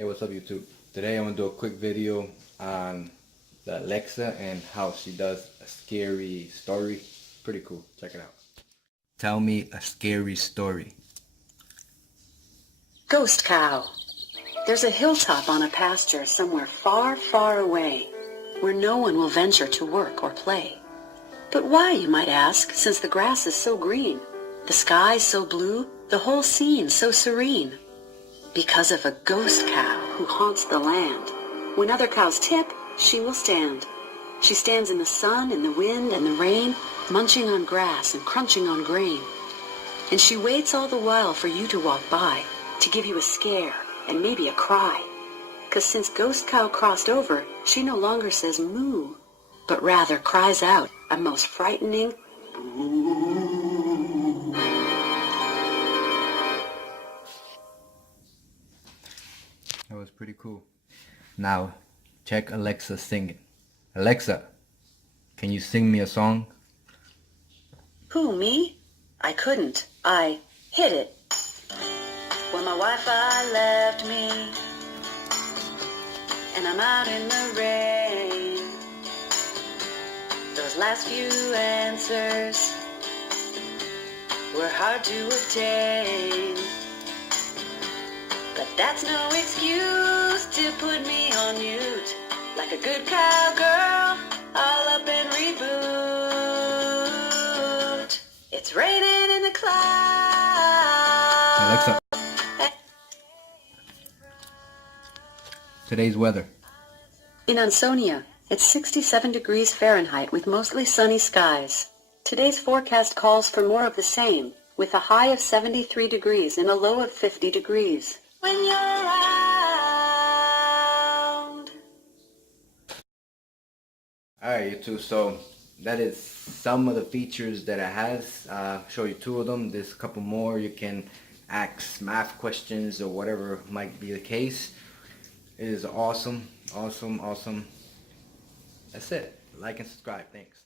Hey, what's up YouTube? Today I'm gonna do a quick video on the Alexa and how she does a scary story. Pretty cool, check it out. Tell me a scary story. Ghost cow. There's a hilltop on a pasture somewhere far, far away, where no one will venture to work or play. But why, you might ask, since the grass is so green, the sky so blue, the whole scene so serene? Because of a ghost cow who haunts the land. When other cows tip, she will stand. She stands in the sun, in the wind, and the rain, munching on grass and crunching on grain. And she waits all the while for you to walk by, to give you a scare and maybe a cry. 'Cause since Ghost Cow crossed over, she no longer says moo, but rather cries out a most frightening boo. That was pretty cool. Now, check Alexa singing. Alexa, can you sing me a song? Who, me? I couldn't. I hit it. When my Wi-Fi left me, and I'm out in the rain, those last few answers were hard to obtain. But that's no excuse to put me on mute, like a good cowgirl, all up and reboot. It's raining in the clouds. Alexa, today's weather. In Ansonia, it's 67 degrees Fahrenheit with mostly sunny skies. Today's forecast calls for more of the same, with a high of 73 degrees and a low of 50 degrees. When you're around. Alright YouTube, so that is some of the features that it has. Show you two of them. There's a couple more. You can ask math questions or whatever might be the case. It is awesome, awesome, awesome. That's it. Like and subscribe. Thanks.